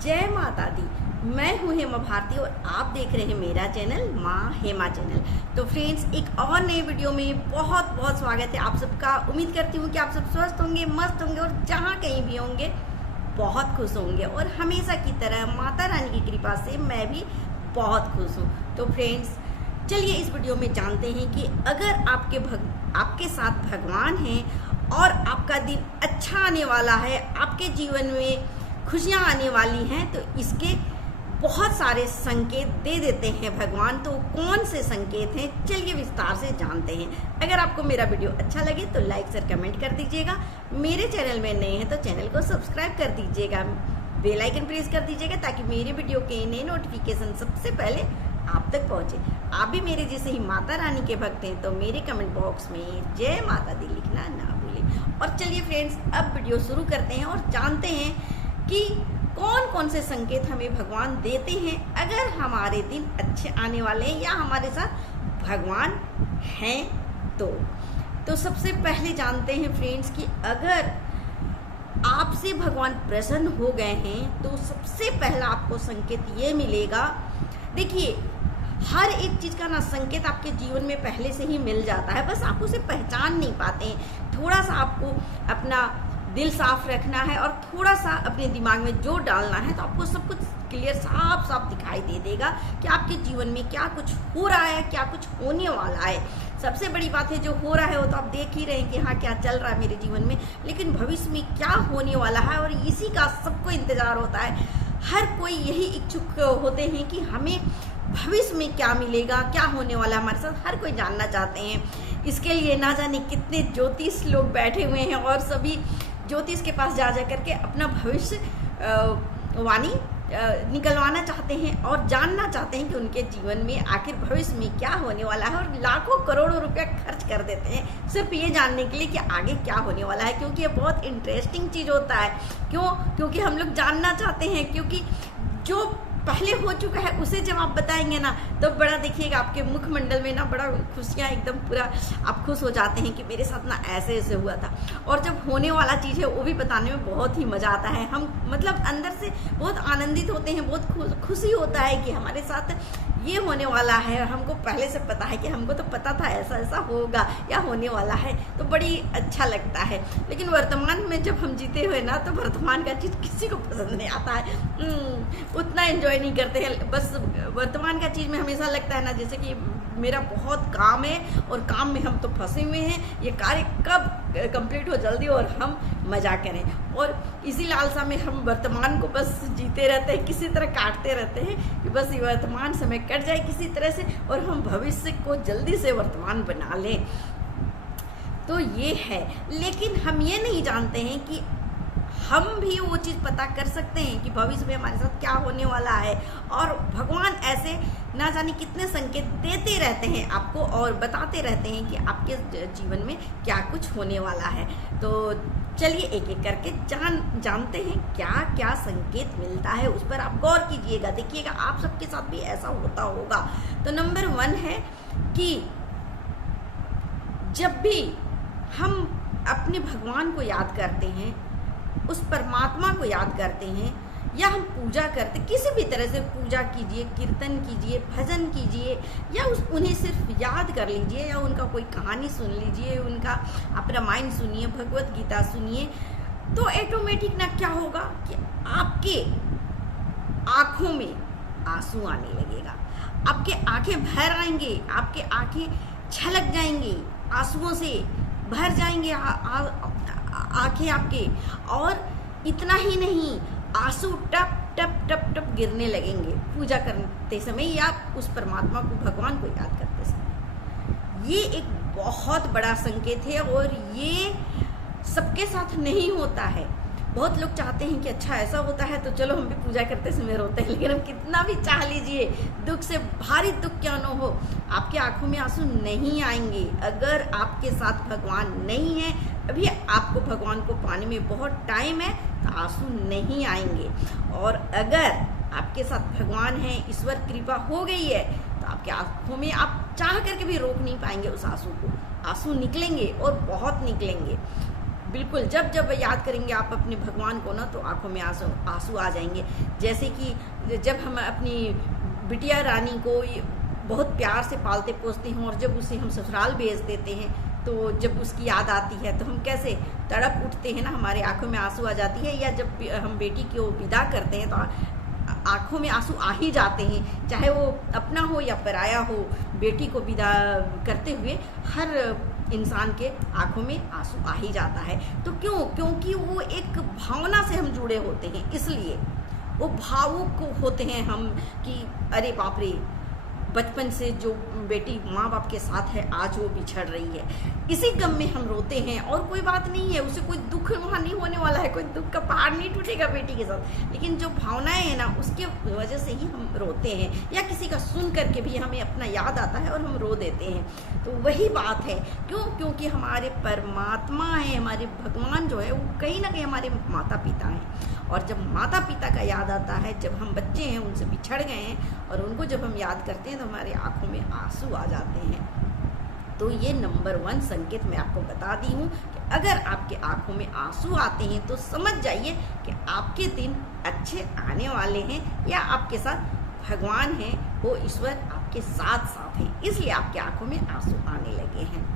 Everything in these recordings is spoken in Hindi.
जय माता दी। मैं हूँ हेमा भारती और आप देख रहे हैं मेरा चैनल माँ हेमा चैनल। तो फ्रेंड्स, एक और नए वीडियो में बहुत बहुत स्वागत है आप सबका। उम्मीद करती हूँ कि आप सब स्वस्थ होंगे, मस्त होंगे और जहाँ कहीं भी होंगे बहुत खुश होंगे। और हमेशा की तरह माता रानी की कृपा से मैं भी बहुत खुश हूँ। तो फ्रेंड्स, चलिए इस वीडियो में जानते हैं कि अगर आपके साथ भगवान हैं और आपका दिन अच्छा आने वाला है, आपके जीवन में खुशियाँ आने वाली हैं, तो इसके बहुत सारे संकेत दे देते हैं भगवान। तो कौन से संकेत हैं, चलिए विस्तार से जानते हैं। अगर आपको मेरा वीडियो अच्छा लगे तो लाइक शेयर कमेंट कर दीजिएगा। मेरे चैनल में नए हैं तो चैनल को सब्सक्राइब कर दीजिएगा, बेल आइकन प्रेस कर दीजिएगा ताकि मेरे वीडियो के नए नोटिफिकेशन सबसे पहले आप तक पहुंचे। आप भी मेरे जैसे ही माता रानी के भक्त हैं तो मेरे कमेंट बॉक्स में जय माता दी लिखना ना भूलें। और चलिए फ्रेंड्स, अब वीडियो शुरू करते हैं और जानते हैं कि कौन कौन से संकेत हमें भगवान देते हैं अगर हमारे दिन अच्छे आने वाले हैं या हमारे साथ भगवान हैं। तो सबसे पहले जानते हैं फ्रेंड्स कि अगर आपसे भगवान प्रसन्न हो गए हैं तो सबसे पहला आपको संकेत ये मिलेगा। देखिए, हर एक चीज़ का ना संकेत आपके जीवन में पहले से ही मिल जाता है, बस आप उसे पहचान नहीं पाते हैं। थोड़ा सा आपको अपना दिल साफ रखना है और थोड़ा सा अपने दिमाग में जोर डालना है तो आपको सब कुछ क्लियर साफ साफ दिखाई दे देगा कि आपके जीवन में क्या कुछ हो रहा है, क्या कुछ होने वाला है। सबसे बड़ी बात है, जो हो रहा है वो तो आप देख ही रहे हैं कि हाँ क्या चल रहा है मेरे जीवन में, लेकिन भविष्य में क्या होने वाला है और इसी का सबको इंतजार होता है। हर कोई यही इच्छुक होते हैं कि हमें भविष्य में क्या मिलेगा, क्या होने वाला है हमारे साथ, हर कोई जानना चाहते हैं। इसके लिए ना जाने कितने ज्योतिष लोग बैठे हुए हैं और सभी ज्योतिष के पास जा करके अपना भविष्य वाणी निकलवाना चाहते हैं और जानना चाहते हैं कि उनके जीवन में आखिर भविष्य में क्या होने वाला है, और लाखों करोड़ों रुपया खर्च कर देते हैं सिर्फ ये जानने के लिए कि आगे क्या होने वाला है, क्योंकि ये बहुत इंटरेस्टिंग चीज़ होता है। क्योंकि हम लोग जानना चाहते हैं, क्योंकि जो पहले हो चुका है उसे जब आप बताएंगे ना तो बड़ा देखिएगा आपके मुखमंडल में ना बड़ा खुशियाँ एकदम पूरा आप खुश हो जाते हैं कि मेरे साथ ना ऐसे ऐसे हुआ था। और जब होने वाला चीज़ है वो भी बताने में बहुत ही मज़ा आता है। हम मतलब अंदर से बहुत आनंदित होते हैं, बहुत खुशी होता है कि हमारे साथ ये होने वाला है और हमको पहले से पता है कि हमको तो पता था ऐसा ऐसा होगा या होने वाला है, तो बड़ी अच्छा लगता है। लेकिन वर्तमान में जब हम जीते हुए ना तो वर्तमान का चीज़ किसी को पसंद नहीं आता है, उतना एंजॉय नहीं करते हैं। बस वर्तमान का चीज़ में हमेशा लगता है ना जैसे कि मेरा बहुत काम है और काम में हम तो फंसे हुए हैं, ये कार्य कब कंप्लीट हो जल्दी और हम मजा करें। और इसी लालसा में हम वर्तमान को बस जीते रहते हैं, किसी तरह काटते रहते हैं कि बस ये वर्तमान समय कट जाए किसी तरह से और हम भविष्य को जल्दी से वर्तमान बना लें। तो ये है, लेकिन हम ये नहीं जानते हैं कि हम भी वो चीज़ पता कर सकते हैं कि भविष्य में हमारे साथ क्या होने वाला है। और भगवान ऐसे ना जाने कितने संकेत देते रहते हैं आपको और बताते रहते हैं कि आपके जीवन में क्या कुछ होने वाला है। तो चलिए एक एक करके जानते हैं क्या क्या संकेत मिलता है, उस पर आप गौर कीजिएगा, देखिएगा आप सबके साथ भी ऐसा होता होगा। तो नंबर 1 है कि जब भी हम अपने भगवान को याद करते हैं, उस परमात्मा को याद करते हैं या हम पूजा करते, किसी भी तरह से पूजा कीजिए, कीर्तन कीजिए, भजन कीजिए या उन्हें सिर्फ याद कर लीजिए या उनका कोई कहानी सुन लीजिए, उनका आप रामायण सुनिए, भगवत गीता सुनिए, तो ऑटोमेटिक ना क्या होगा कि आपके आँखों में आंसू आने लगेगा, आपके आंखें भर आएंगे, आपके आंखें छलक जाएंगी, आंसुओं से भर जाएंगे आंखें आपके। और इतना ही नहीं, आंसू टप टप टप टप गिरने लगेंगे पूजा करते समय या उस परमात्मा को, भगवान को याद करते समय। ये एक बहुत बड़ा संकेत है और ये सबके साथ नहीं होता है। बहुत लोग चाहते हैं कि अच्छा ऐसा होता है तो चलो हम भी पूजा करते समय रोते हैं, लेकिन हम कितना भी चाह लीजिए, दुख से भारी दुख क्यों न हो, आपके आंखों में आंसू नहीं आएंगे अगर आपके साथ भगवान नहीं है। अभी आपको भगवान को पाने में बहुत टाइम है तो आंसू नहीं आएंगे। और अगर आपके साथ भगवान है, ईश्वर कृपा हो गई है, तो आपके आंखों में आप चाह करके भी रोक नहीं पाएंगे उस आंसू को, आंसू निकलेंगे और बहुत निकलेंगे। बिल्कुल जब जब याद करेंगे आप अपने भगवान को ना, तो आंखों में आंसू आंसू आ जाएंगे। जैसे कि जब हम अपनी बिटिया रानी को बहुत प्यार से पालते पोसते हैं और जब उसे हम ससुराल भेज देते हैं, तो जब उसकी याद आती है तो हम कैसे तड़प उठते हैं ना, हमारे आंखों में आंसू आ जाती है। या जब हम बेटी को विदा करते हैं तो आंखों में आंसू आ ही जाते हैं, चाहे वो अपना हो या पराया हो। बेटी को विदा करते हुए हर इंसान के आंखों में आंसू आ ही जाता है। तो क्योंकि वो एक भावना से हम जुड़े होते हैं, इसलिए वो भावुक होते हैं हम कि अरे बाप रे, बचपन से जो बेटी माँ बाप के साथ है आज वो बिछड़ रही है, इसी गम में हम रोते हैं। और कोई बात नहीं है, उसे कोई दुख वहाँ नहीं होने वाला है, कोई दुख का पहाड़ नहीं टूटेगा बेटी के साथ, लेकिन जो भावनाएं हैं ना उसके वजह से ही हम रोते हैं। या किसी का सुन करके भी हमें अपना याद आता है और हम रो देते हैं। तो वही बात है, क्योंकि हमारे परमात्मा है, हमारे भगवान जो है वो कहीं ना कहीं हमारे माता पिता हैं। और जब माता पिता का याद आता है, जब हम बच्चे हैं उनसे बिछड़ गए हैं और उनको जब हम याद करते हैं तो हमारे आंखों में आंसू आ जाते हैं। तो ये नंबर 1 संकेत मैं आपको बता दी हूँ कि अगर आपके आंखों में आंसू आते हैं तो समझ जाइए कि आपके दिन अच्छे आने वाले हैं, या आपके साथ भगवान है, वो ईश्वर आपके साथ साथ हैं, इसलिए आपके आंखों में आंसू आने लगे हैं।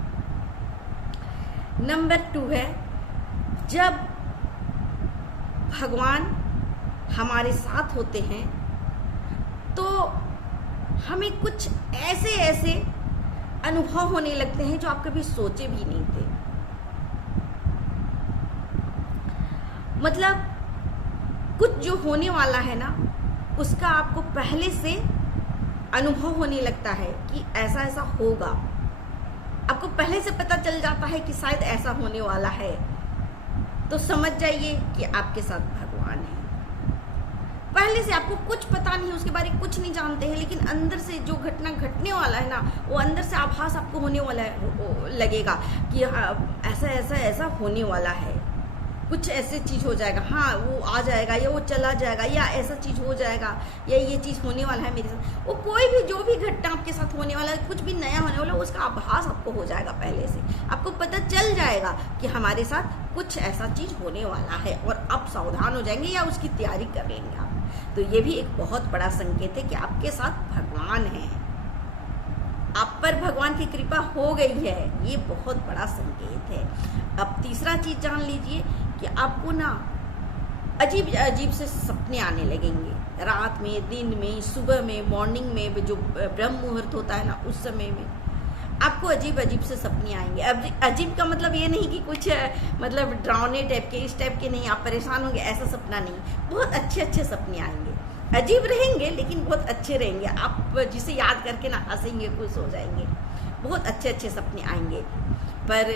नंबर 2 है, जब भगवान हमारे साथ होते हैं तो हमें कुछ ऐसे अनुभव होने लगते हैं जो आप कभी सोचे भी नहीं थे। मतलब कुछ जो होने वाला है ना, उसका आपको पहले से अनुभव होने लगता है कि ऐसा ऐसा होगा। आपको पहले से पता चल जाता है कि शायद ऐसा होने वाला है, तो समझ जाइए कि आपके साथ भगवान है। पहले से आपको कुछ पता नहीं है, उसके बारे में कुछ नहीं जानते हैं, लेकिन अंदर से जो घटना घटने वाला है ना, वो अंदर से आभास आपको होने वाला है, लगेगा कि ऐसा ऐसा ऐसा होने वाला है, कुछ ऐसे चीज हो जाएगा, हाँ वो आ जाएगा, या वो चला जाएगा, या ऐसा चीज हो जाएगा, या ये चीज होने वाला है मेरे साथ। वो कोई भी जो भी घटना आपके साथ होने वाला है, कुछ भी नया होने वाला है, उसका आभास आपको हो जाएगा। पहले से आपको पता चल जाएगा कि हमारे साथ कुछ ऐसा चीज होने वाला है, और आप सावधान हो जाएंगे या उसकी तैयारी कर लेंगे आप। तो ये भी एक बहुत बड़ा संकेत है कि आपके साथ भगवान है, आप पर भगवान की कृपा हो गई है, ये बहुत बड़ा संकेत है। अब तीसरा चीज जान लीजिए कि आपको ना अजीब अजीब से सपने आने लगेंगे, रात में, दिन में, सुबह में, मॉर्निंग में, जो ब्रह्म मुहूर्त होता है ना उस समय में आपको अजीब अजीब से सपने आएंगे। अब अजीब का मतलब ये नहीं कि कुछ मतलब डरावने टाइप के, इस टाइप के नहीं, आप परेशान होंगे, ऐसा सपना नहीं। बहुत अच्छे अच्छे सपने आएंगे, अजीब रहेंगे लेकिन बहुत अच्छे रहेंगे, आप जिसे याद करके ना हंसेंगे, खुश हो जाएंगे। बहुत अच्छे अच्छे सपने आएंगे, पर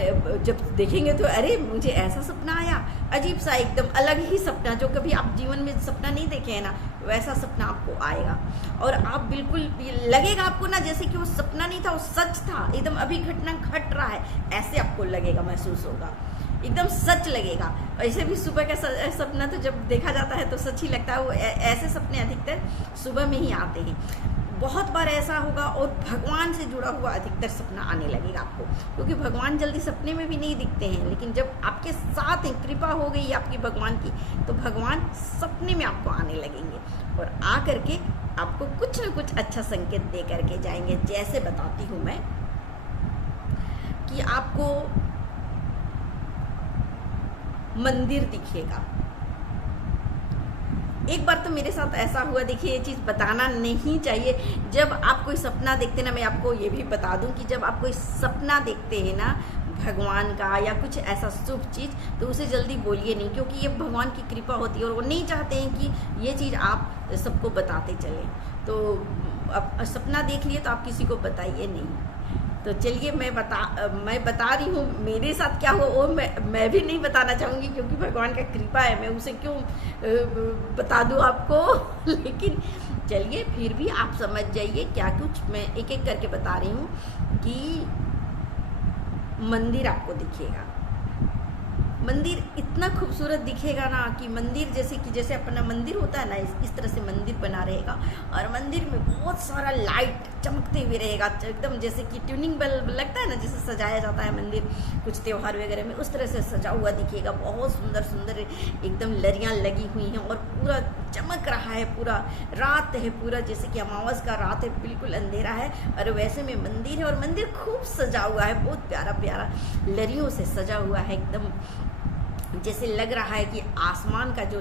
जब देखेंगे तो अरे मुझे ऐसा सपना आया, अजीब सा, एकदम अलग ही सपना, जो कभी आप जीवन में सपना नहीं देखे है ना, वैसा सपना आपको आएगा। और आप बिल्कुल लगेगा आपको ना जैसे कि वो सपना नहीं था, वो सच था, एकदम अभी घटना घट रहा है, ऐसे आपको लगेगा, महसूस होगा, एकदम सच लगेगा। ऐसे भी सुबह का सपना तो जब देखा जाता है तो सच ही लगता है। वो ऐसे सपने अधिकतर सुबह में ही आते हैं, बहुत बार ऐसा होगा। और भगवान से जुड़ा हुआ अधिकतर सपना आने लगेगा आपको, क्योंकि भगवान जल्दी सपने में भी नहीं दिखते हैं, लेकिन जब आपके साथ है, कृपा हो गई आपकी भगवान की, तो भगवान सपने में आपको आने लगेंगे और आ करके आपको कुछ न कुछ अच्छा संकेत दे करके जाएंगे। जैसे बताती हूँ मैं कि आपको मंदिर दिखेगा। एक बार तो मेरे साथ ऐसा हुआ, देखिए ये चीज़ बताना नहीं चाहिए, जब आप कोई सपना देखते ना, मैं आपको ये भी बता दूं कि जब आप कोई सपना देखते हैं ना भगवान का या कुछ ऐसा शुभ चीज़, तो उसे जल्दी बोलिए नहीं, क्योंकि ये भगवान की कृपा होती है और वो नहीं चाहते हैं कि ये चीज़ आप सबको बताते चलें। तो अब सपना देख लिए तो आप किसी को बताइए नहीं। तो चलिए मैं बता रही हूँ मेरे साथ क्या हुआ, वो मैं भी नहीं बताना चाहूँगी, क्योंकि भगवान का कृपा है, मैं उसे क्यों बता दूँ आपको। लेकिन चलिए फिर भी आप समझ जाइए क्या कुछ मैं एक एक करके बता रही हूँ कि मंदिर आपको दिखेगा। मंदिर इतना खूबसूरत दिखेगा ना कि मंदिर जैसे अपना मंदिर होता है ना, इस तरह से मंदिर बना रहेगा और मंदिर में बहुत सारा लाइट चमकते हुए रहेगा, एकदम जैसे कि ट्यूनिंग बल्ब लगता है ना, जैसे सजाया जाता है मंदिर कुछ त्योहार वगैरह में, उस तरह से सजा हुआ दिखेगा। बहुत सुंदर सुंदर एकदम लड़ियाँ लगी हुई हैं और पूरा चमक रहा है, पूरा रात है, पूरा जैसे कि अमावस का रात है, बिल्कुल अंधेरा है और वैसे में मंदिर है और मंदिर खूब सजा हुआ है, बहुत प्यारा प्यारा लड़ियों से सजा हुआ है, एकदम जैसे लग रहा है कि आसमान का जो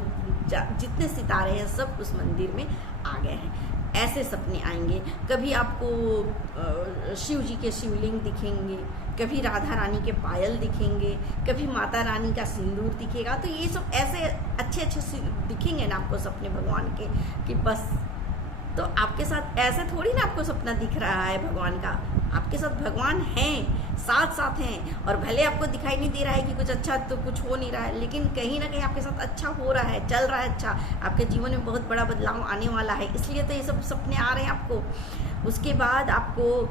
जितने सितारे हैं सब उस मंदिर में आ गए हैं। ऐसे सपने आएंगे। कभी आपको शिव जी के शिवलिंग दिखेंगे, कभी राधा रानी के पायल दिखेंगे, कभी माता रानी का सिंदूर दिखेगा। तो ये सब ऐसे अच्छे अच्छे दिखेंगे ना आपको सपने भगवान के कि बस। तो आपके साथ ऐसे थोड़ी ना आपको सपना दिख रहा है भगवान का, आपके साथ भगवान हैं, साथ साथ हैं। और भले आपको दिखाई नहीं दे रहा है कि कुछ अच्छा तो कुछ हो नहीं रहा है, लेकिन कहीं ना कहीं आपके साथ अच्छा हो रहा है, चल रहा है अच्छा, आपके जीवन में बहुत बड़ा बदलाव आने वाला है, इसलिए तो ये सब सपने आ रहे हैं आपको। उसके बाद आपको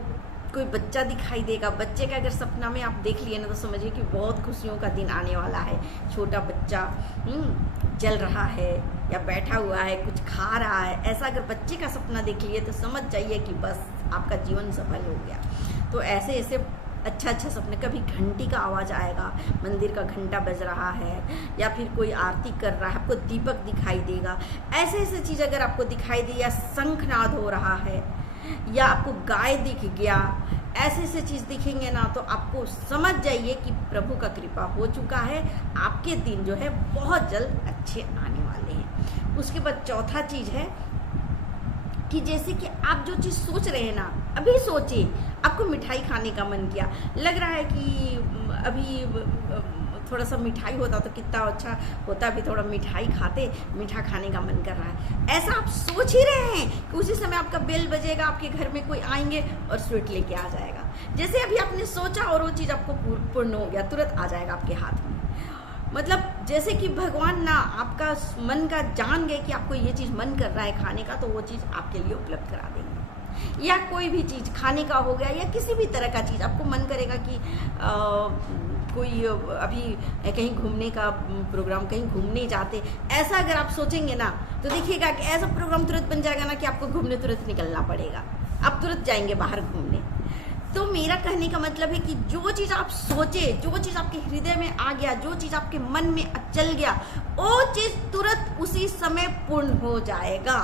कोई बच्चा दिखाई देगा। बच्चे का अगर सपना में आप देख लिए ना तो समझिए कि बहुत खुशियों का दिन आने वाला है। छोटा बच्चा चल रहा है या बैठा हुआ है, कुछ खा रहा है, ऐसा अगर बच्चे का सपना देख लिए तो समझ जाइए कि बस आपका जीवन सफल हो गया। तो ऐसे ऐसे अच्छा अच्छा सपने। कभी घंटी का आवाज़ आएगा, मंदिर का घंटा बज रहा है या फिर कोई आरती कर रहा है, आपको दीपक दिखाई देगा। ऐसे ऐसे चीज़ अगर आपको दिखाई दे, या शंखनाद हो रहा है, या आपको गाय दिख गया, ऐसे ऐसे चीज़ दिखेंगे ना तो आपको समझ जाइए कि प्रभु का कृपा हो चुका है, आपके दिन जो है बहुत जल्द अच्छे आने वाले हैं। उसके बाद चौथा चीज़ है कि जैसे कि आप जो चीज़ सोच रहे हैं ना, अभी सोचिए, आपको मिठाई खाने का मन किया, लग रहा है कि अभी थोड़ा सा मिठाई होता तो कितना अच्छा होता, अभी थोड़ा मिठाई खाते, मीठा खाने का मन कर रहा है। ऐसा आप सोच ही रहे हैं कि उसी समय आपका बेल बजेगा, आपके घर में कोई आएंगे और स्वीट लेके आ जाएगा। जैसे अभी आपने सोचा और वो चीज़ आपको पूर्ण हो गया, तुरंत आ जाएगा आपके हाथ में। मतलब जैसे कि भगवान ना आपका मन का जान गए कि आपको ये चीज़ मन कर रहा है खाने का, तो वो चीज़ आपके लिए उपलब्ध करा देंगे। या कोई भी चीज़ खाने का हो गया या किसी भी तरह का चीज़ आपको मन करेगा कि कोई अभी कहीं घूमने का प्रोग्राम, कहीं घूमने जाते, ऐसा अगर आप सोचेंगे ना तो देखिएगा कि ऐसा प्रोग्राम तुरंत बन जाएगा ना कि आपको घूमने तुरंत निकलना पड़ेगा, आप तुरंत जाएंगे बाहर घूमने। तो मेरा कहने का मतलब है कि जो चीज़ आप सोचे, जो चीज़ आपके हृदय में आ गया, जो चीज़ आपके मन में चल गया, वो चीज़ तुरंत उसी समय पूर्ण हो जाएगा।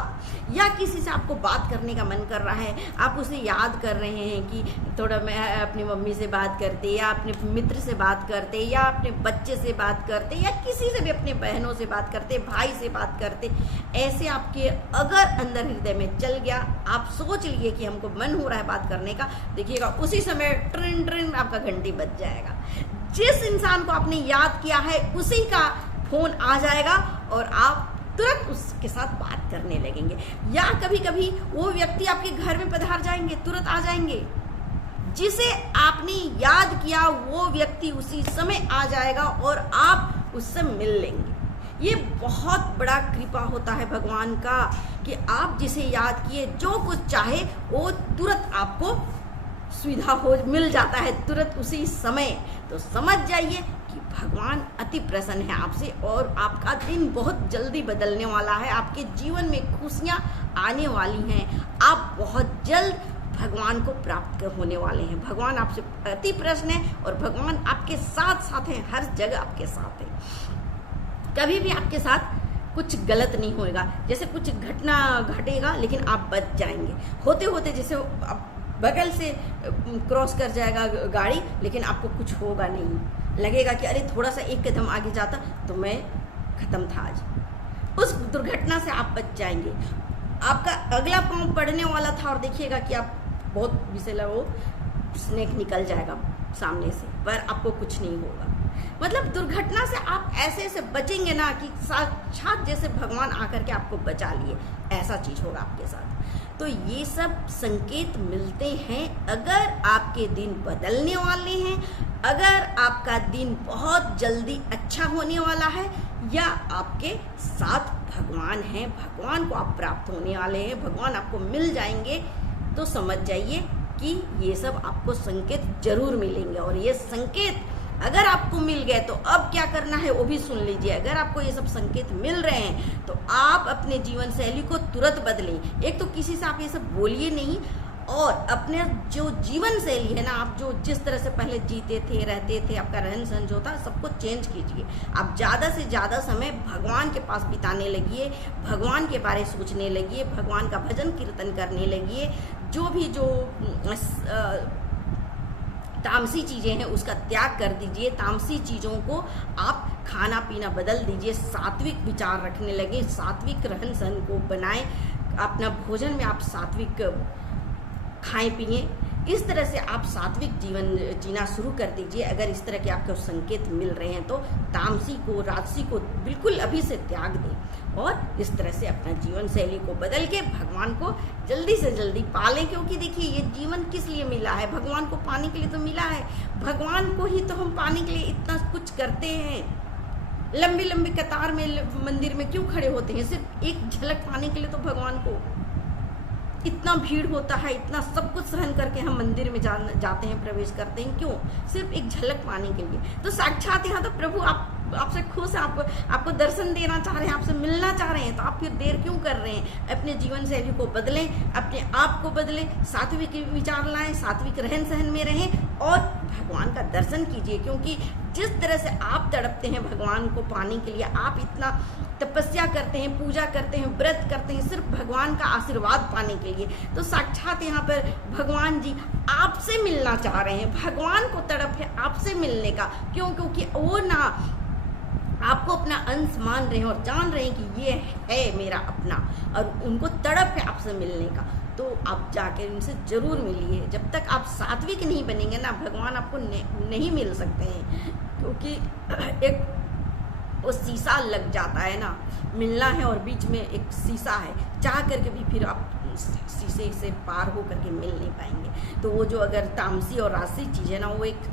या किसी से आपको बात करने का मन कर रहा है, आप उसे याद कर रहे हैं कि थोड़ा मैं अपनी मम्मी से बात करते, या अपने मित्र से बात करते, या अपने बच्चे से बात करते, या किसी से भी अपने बहनों से बात करते, भाई से बात करते, ऐसे आपके अगर अंदर हृदय में चल गया, आप सोच लिए कि हमको मन हो रहा है बात करने का, देखिएगा उसी समय ट्रिन ट्रिन आपका घंटी बज जाएगा। जिस इंसान को आपने याद किया है उसी का फोन आ जाएगा और आप तुरंत उसके साथ बात करने लगेंगे। या कभी कभी वो व्यक्ति आपके घर में पधार जाएंगे, तुरंत आ जाएंगे। जिसे आपने याद किया वो व्यक्ति उसी समय आ जाएगा और आप उससे मिल लेंगे। ये बहुत बड़ा कृपा होता है भगवान का कि आप जिसे याद किए, जो कुछ चाहे वो तुरंत आपको सुविधा हो मिल जाता है, तुरंत उसी समय। तो समझ जाइए कि भगवान अति प्रसन्न है आपसे और आपका दिन बहुत जल्दी बदलने वाला है, आपके जीवन में खुशियाँ आने वाली हैं। आप बहुत जल्द भगवान को प्राप्त होने वाले हैं। भगवान आपसे अति प्रसन्न है और भगवान आपके साथ साथ हैं, हर जगह आपके साथ है। कभी भी आपके साथ कुछ गलत नहीं होएगा। जैसे कुछ घटना घटेगा लेकिन आप बच जाएंगे, होते होते जैसे बगल से क्रॉस कर जाएगा गाड़ी, लेकिन आपको कुछ होगा नहीं, लगेगा कि अरे थोड़ा सा एक कदम आगे जाता तो मैं खत्म था आज। उस दुर्घटना से आप बच जाएंगे। आपका अगला पांव पड़ने वाला था और देखिएगा कि आप बहुत विषैला वो स्नेक निकल जाएगा सामने से, पर आपको कुछ नहीं होगा। मतलब दुर्घटना से आप ऐसे ऐसे बचेंगे ना कि साक्षात जैसे भगवान आकर के आपको बचा लिए, ऐसा चीज होगा आपके साथ। तो ये सब संकेत मिलते हैं अगर आपके दिन बदलने वाले हैं, अगर आपका दिन बहुत जल्दी अच्छा होने वाला है, या आपके साथ भगवान हैं, भगवान को आप प्राप्त होने वाले हैं, भगवान आपको मिल जाएंगे, तो समझ जाइए कि ये सब आपको संकेत जरूर मिलेंगे। और ये संकेत अगर आपको मिल गए तो अब क्या करना है वो भी सुन लीजिए। अगर आपको ये सब संकेत मिल रहे हैं तो आप अपने जीवन शैली को तुरंत बदलें। एक तो किसी से आप ये सब बोलिए नहीं, और अपने जो जीवन शैली है ना, आप जो जिस तरह से पहले जीते थे, रहते थे, आपका रहन सहन जो था, सबको चेंज कीजिए। आप ज़्यादा से ज़्यादा समय भगवान के पास बिताने लगिए, भगवान के बारे में सोचने लगिए, भगवान का भजन कीर्तन करने लगिए। जो भी जो तामसी चीज़ें हैं उसका त्याग कर दीजिए। तामसी चीज़ों को आप खाना पीना बदल दीजिए, सात्विक विचार रखने लगे, सात्विक रहन सहन को बनाएं। अपना भोजन में आप सात्विक खाएं पिए। इस तरह से आप सात्विक जीवन जीना शुरू कर दीजिए। अगर इस तरह के आपको संकेत मिल रहे हैं तो तामसी को, राजसी को बिल्कुल अभी से त्याग दें और इस तरह से अपना जीवन शैली को बदल के भगवान को जल्दी से जल्दी पालें। क्योंकि देखिए, ये जीवन किस लिए मिला है? भगवान को पाने के लिए तो मिला है। भगवान को ही तो हम पाने के लिए इतना कुछ करते हैं। लंबी लंबी कतार में मंदिर में क्यों खड़े होते हैं? सिर्फ एक झलक पाने के लिए तो भगवान को इतना भीड़ होता है, इतना सब कुछ सहन करके हम मंदिर में जाते हैं, प्रवेश करते हैं। क्यों? सिर्फ एक झलक पाने के लिए। तो साक्षात यहाँ तो प्रभु आपसे खुश है, आपको दर्शन देना चाह रहे हैं, आपसे मिलना चाह रहे हैं। तो आप फिर देर क्यों कर रहे हैं? अपने जीवन शैली को बदलें, अपने आप को बदलें, सात्विक विचार लाएं, सात्विक रहन सहन में रहें और भगवान का दर्शन कीजिए। क्योंकि जिस तरह से आप तड़पते हैं भगवान को पाने के लिए, आप इतना तपस्या करते हैं, पूजा करते हैं, व्रत करते हैं सिर्फ भगवान का आशीर्वाद पाने के लिए, तो साक्षात यहाँ पर भगवान जी आपसे मिलना चाह रहे हैं। भगवान को तड़प है आपसे मिलने का। क्यों? क्योंकि वो ना आपको अपना अंश मान रहे हैं और जान रहे हैं कि ये है मेरा अपना, और उनको तड़प है आपसे मिलने का। तो आप जाकर उनसे जरूर मिलिए। जब तक आप सात्विक नहीं बनेंगे ना, भगवान आपको नहीं मिल सकते हैं। क्योंकि एक वो शीशा लग जाता है ना, मिलना है और बीच में एक शीशा है, चाह करके भी फिर आप शीशे से पार हो करके मिल नहीं पाएंगे। तो वो जो अगर तामसी और राजसी चीज़ है ना, वो एक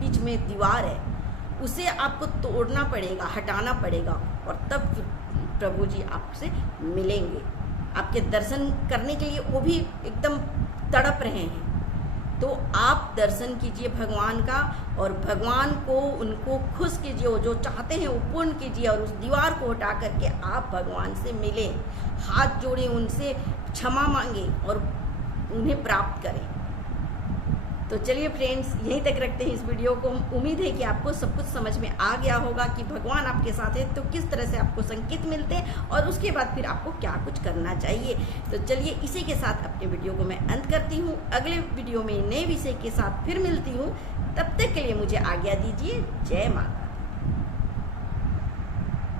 बीच में दीवार है, उसे आपको तोड़ना पड़ेगा, हटाना पड़ेगा, और तब प्रभु जी आपसे मिलेंगे। आपके दर्शन करने के लिए वो भी एकदम तड़प रहे हैं। तो आप दर्शन कीजिए भगवान का, और भगवान को, उनको खुश कीजिए, वो जो चाहते हैं वो पूर्ण कीजिए, और उस दीवार को हटा करके आप भगवान से मिलें, हाथ जोड़ें, उनसे क्षमा मांगे और उन्हें प्राप्त करें। तो चलिए फ्रेंड्स, यहीं तक रखते हैं इस वीडियो को। उम्मीद है कि आपको सब कुछ समझ में आ गया होगा कि भगवान आपके साथ है तो किस तरह से आपको संकेत मिलते हैं और उसके बाद फिर आपको क्या कुछ करना चाहिए। तो चलिए इसी के साथ अपने वीडियो को मैं अंत करती हूँ। अगले वीडियो में नए विषय के साथ फिर मिलती हूँ। तब तक के लिए मुझे आज्ञा दीजिए। जय माता।